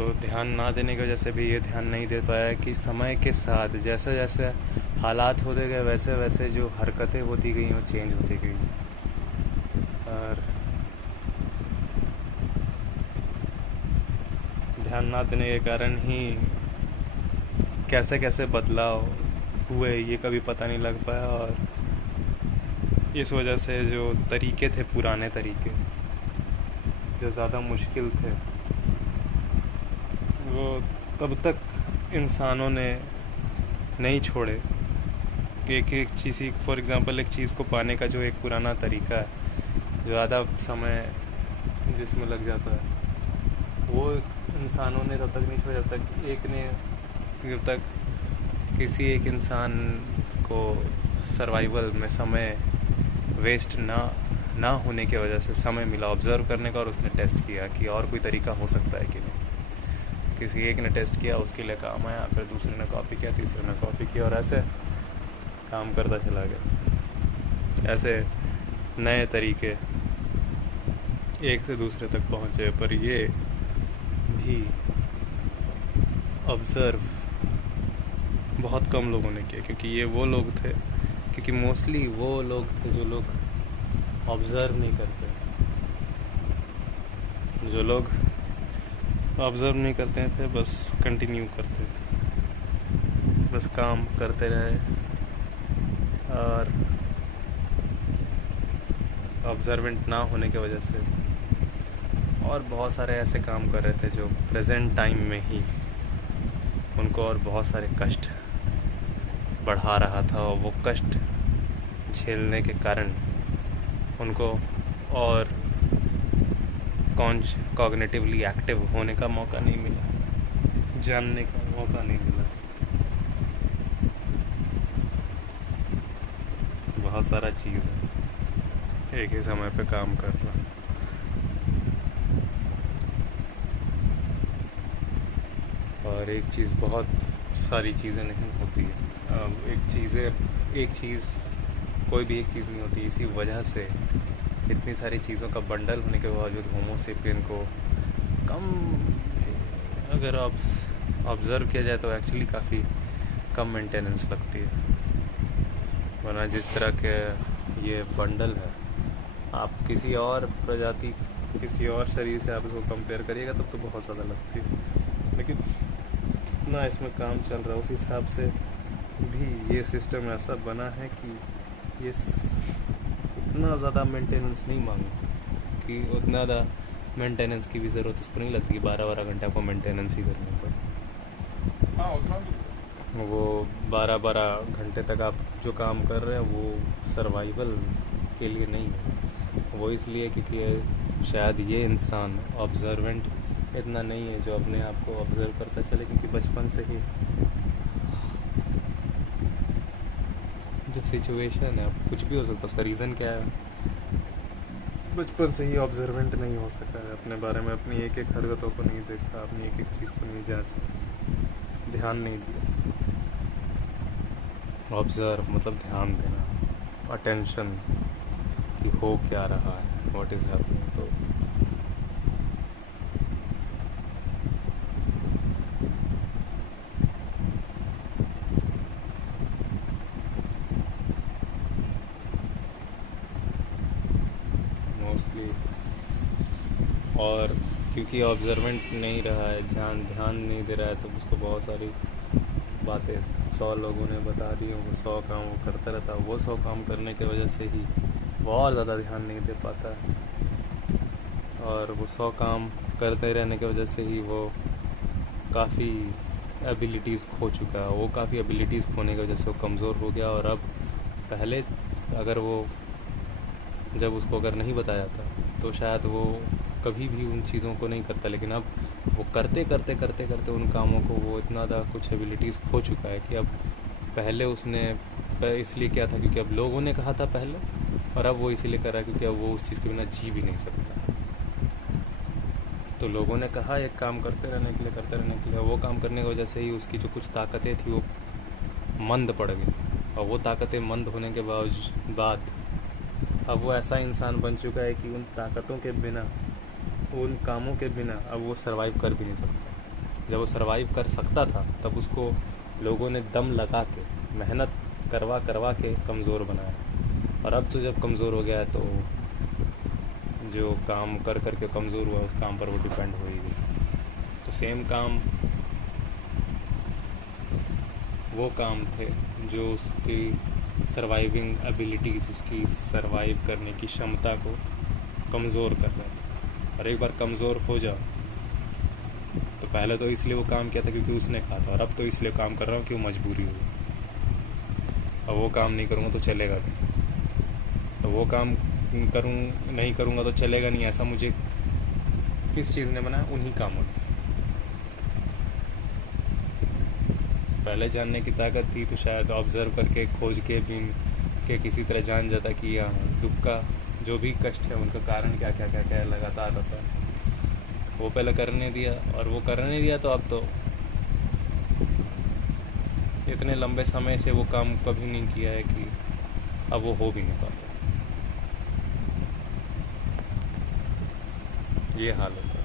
तो ध्यान ना देने की वजह से भी ये ध्यान नहीं दे पाया कि समय के साथ जैसे जैसे हालात होते गए वैसे वैसे जो हरकतें होती गई वो चेंज होती गई। और ध्यान ना देने के कारण ही कैसे कैसे बदलाव हुए ये कभी पता नहीं लग पाया। और इस वजह से जो तरीके थे, पुराने तरीके जो ज़्यादा मुश्किल थे, वो तब तक इंसानों ने नहीं छोड़े कि एक एक चीज़, फॉर एग्ज़ाम्पल एक चीज़ को पाने का जो एक पुराना तरीका है, जो ज़्यादा समय जिसमें लग जाता है, वो इंसानों ने तब तक नहीं छोड़ा जब तक किसी एक इंसान को सर्वाइवल में समय वेस्ट ना होने की वजह से समय मिला ऑब्ज़र्व करने का, और उसने टेस्ट किया कि और कोई तरीका हो सकता है कि नहीं। किसी एक ने टेस्ट किया, उसके लिए काम आया, फिर दूसरे ने कॉपी किया, तीसरे ने कॉपी किया, और ऐसे काम करता चला गया। ऐसे नए तरीके एक से दूसरे तक पहुँचे, पर ये भी ऑब्ज़र्व बहुत कम लोगों ने किया, क्योंकि ये वो लोग थे, क्योंकि मोस्टली वो लोग थे जो लोग ऑब्ज़र्व नहीं करते। जो लोग ऑब्ज़र्व नहीं करते थे बस कंटिन्यू करते, बस काम करते रहे और ऑब्ज़र्वेंट ना होने की वजह से और बहुत सारे ऐसे काम कर रहे थे जो प्रेजेंट टाइम में ही उनको और बहुत सारे कष्ट बढ़ा रहा था, और वो कष्ट झेलने के कारण उनको और कॉग्निटिवली एक्टिव होने का मौका नहीं मिला, जानने का मौका नहीं मिला। बहुत सारा चीज़ है एक ही समय पे काम करना। और एक चीज़, बहुत सारी चीज़ें नहीं होती है। एक चीज़ कोई भी एक चीज़ नहीं होती। इसी वजह से इतनी सारी चीज़ों का बंडल होने के बावजूद होमो सेपियन को कम, अगर ऑब्ज़र्व किया जाए तो एक्चुअली काफ़ी कम मेंटेनेंस लगती है। वरना जिस तरह के ये बंडल है, आप किसी और प्रजाति, किसी और शरीर से आप इसको कंपेयर करिएगा तब तो बहुत ज़्यादा लगती है, लेकिन जितना इसमें काम चल रहा है उस हिसाब से भी ये सिस्टम ऐसा बना है कि ये उतना ज़्यादा मेंटेनेंस नहीं मांगा, कि उतना ज़्यादा मेंटेनेंस की भी ज़रूरत इसको नहीं लगती कि 12-12 घंटे आपको मेंटेनेंस ही करना पड़े। हाँ, उतना वो 12-12 घंटे तक आप जो काम कर रहे हैं वो सर्वाइवल के लिए नहीं है, वो इसलिए क्योंकि शायद ये इंसान ऑब्जर्वेंट इतना नहीं है जो अपने आप को ऑब्जर्व करता चले, क्योंकि बचपन से ही जो सिचुएशन है, कुछ भी हो सकता है, उसका रीज़न क्या है, बचपन से ही ऑब्जर्वेंट नहीं हो सका है, अपने बारे में अपनी एक एक हरकतों को नहीं देखा, अपनी एक एक चीज़ को नहीं जांचा, ध्यान नहीं दिया। ऑब्जर्व मतलब ध्यान देना, अटेंशन कि हो क्या रहा है, व्हाट इज़ हैपनिंग। तो मोस्टली, और क्योंकि ऑब्जर्वेंट नहीं रहा है, ध्यान नहीं दे रहा है, तो उसको बहुत सारी बातें 100 लोगों ने बता दी, वो 100 काम वो करता रहता, वो 100 काम करने की वजह से ही बहुत ज़्यादा ध्यान नहीं दे पाता है, और वो 100 काम करते रहने की वजह से ही वो काफ़ी एबिलिटीज़ खो चुका है। वो काफ़ी एबिलिटीज़ खोने की वजह से वो कमज़ोर हो गया, और अब पहले अगर वो जब उसको अगर नहीं बताया जाता तो शायद वो कभी भी उन चीज़ों को नहीं करता, लेकिन अब वो करते करते करते करते उन कामों को वो इतना ज़्यादा कुछ एबिलिटीज़ खो चुका है कि अब पहले उसने इसलिए किया था क्योंकि अब लोगों ने कहा था पहले, और अब वो इसीलिए कर रहा है क्योंकि अब वो उस चीज़ के बिना जी भी नहीं सकता। तो लोगों ने कहा एक काम करते रहने के लिए, वो काम करने की वजह से ही उसकी जो कुछ ताकतें थी वो मंद पड़ गई, और वो ताकतें मंद होने के बाद अब वो ऐसा इंसान बन चुका है कि उन ताकतों के बिना, उन कामों के बिना अब वो सर्वाइव कर भी नहीं सकता। जब वो सरवाइव कर सकता था तब उसको लोगों ने दम लगा के मेहनत करवा करवा के कमज़ोर बनाया। और अब तो जब कमज़ोर हो गया है तो जो काम कर कर के कमज़ोर हुआ उस काम पर वो डिपेंड हो ही गई। तो सेम काम वो काम थे जो उसकी सर्वाइविंग एबिलिटीज़, उसकी सर्वाइव करने की क्षमता को कमज़ोर कर रहे थे। और एक बार कमज़ोर हो जाओ तो पहले तो इसलिए वो काम किया था क्योंकि उसने कहा था, और अब तो इसलिए काम कर रहा हूँ कि वो मजबूरी हो गई। अब वो काम नहीं करूँगा तो चलेगा नहीं, तो वो काम नहीं करूँगा तो चलेगा नहीं, ऐसा मुझे किस चीज़ ने बनाया? उन्हीं कामों ने। पहले जानने की ताकत थी तो शायद ऑब्ज़र्व करके खोज के भी के किसी तरह जान जाता कि यहाँ दुख का जो भी कष्ट है उनका कारण क्या क्या क्या क्या लगातार रहता है। वो पहले करने दिया, और वो करने दिया तो अब तो इतने लंबे समय से वो काम कभी नहीं किया है कि अब वो हो भी नहीं पाता। ये हाल होता है।